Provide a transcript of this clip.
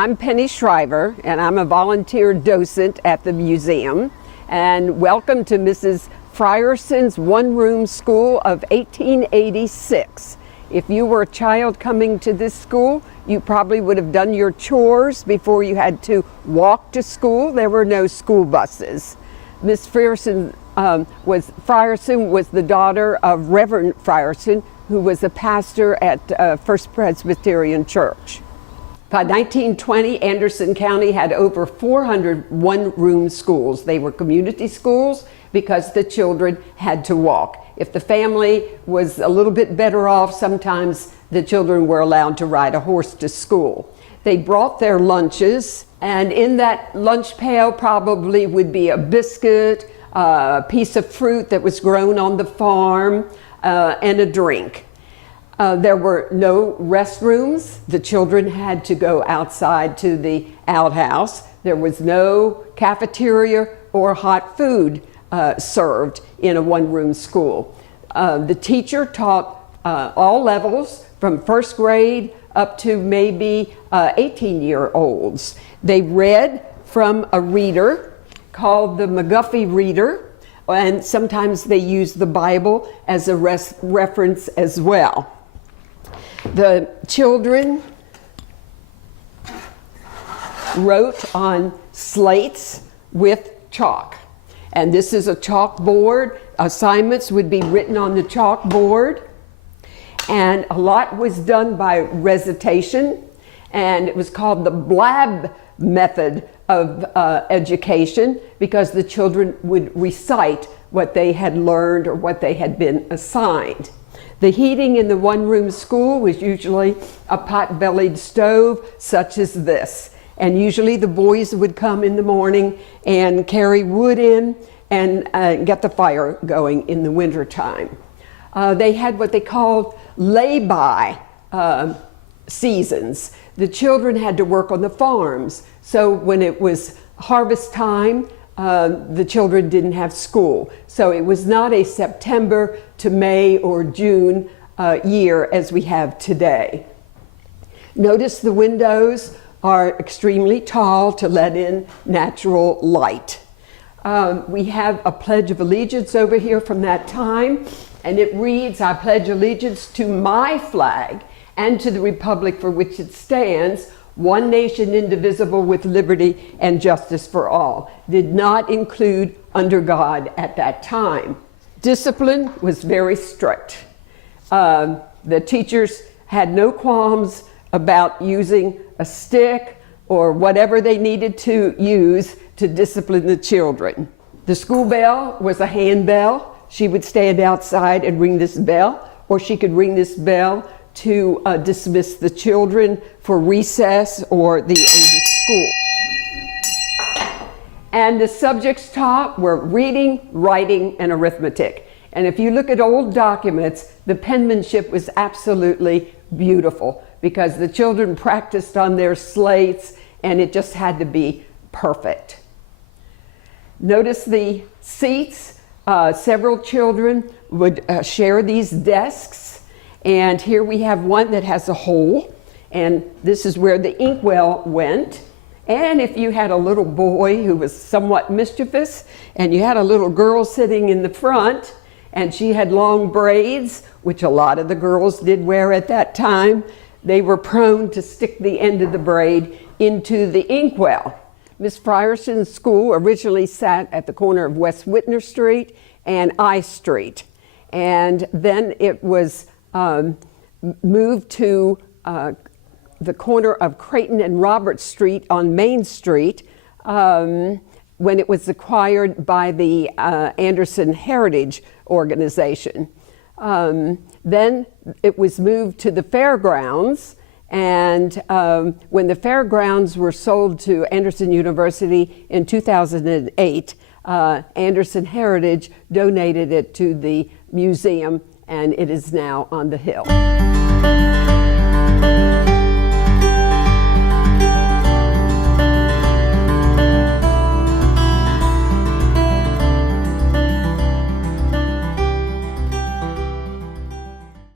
I'm Penny Shriver, and I'm a volunteer docent at the museum. And welcome to Mrs. Frierson's one-room school of 1886. If you were a child coming to this school, you probably would have done your chores before you had to walk to school. There were no school buses. Miss Frierson was the daughter of Reverend Frierson, who was a pastor at First Presbyterian Church. By 1920, Anderson County had over 400 one-room schools. They were community schools because the children had to walk. If the family was a little bit better off, sometimes the children were allowed to ride a horse to school. They brought their lunches, and in that lunch pail probably would be a biscuit, a piece of fruit that was grown on the farm, and a drink. There were no restrooms. The children had to go outside to the outhouse. There was no cafeteria or hot food served in a one-room school. The teacher taught all levels from first grade up to maybe 18-year-olds. They read from a reader called the McGuffey Reader, and sometimes they used the Bible as a reference as well. The children wrote on slates with chalk. And this is a chalkboard. Assignments would be written on the chalkboard. And a lot was done by recitation. And it was called the blab method of education because the children would recite what they had learned or what they had been assigned. The heating in the one-room school was usually a pot-bellied stove such as this. And usually the boys would come in the morning and carry wood in and get the fire going in the wintertime. They had what they called lay-by seasons. The children had to work on the farms. So when it was harvest time, the children didn't have school. So it was not a September to May or June year as we have today. Notice the windows are extremely tall to let in natural light. We have a Pledge of Allegiance over here from that time, and it reads, "I pledge allegiance to my flag and to the republic for which it stands, one nation indivisible with liberty and justice for all." Did not include under God at that time. Discipline was very strict. The teachers had no qualms about using a stick or whatever they needed to use to discipline the children. The school bell was a hand bell. She would stand outside and ring this bell, or she could ring this bell to dismiss the children for recess or the end of school. And the subjects taught were reading, writing, and arithmetic. And if you look at old documents, the penmanship was absolutely beautiful because the children practiced on their slates and it just had to be perfect. Notice the seats. Several children would share these desks. And here we have one that has a hole, and this is where the inkwell went. And if you had a little boy who was somewhat mischievous, and you had a little girl sitting in the front, and she had long braids, which a lot of the girls did wear at that time, they were prone to stick the end of the braid into the inkwell. Miss Frierson's school originally sat at the corner of West Whitner Street and I Street. And then it was moved to the corner of Creighton and Robert Street on Main Street when it was acquired by the Anderson Heritage Organization. Then it was moved to the fairgrounds, and when the fairgrounds were sold to Anderson University in 2008, Anderson Heritage donated it to the museum, and it is now on the hill.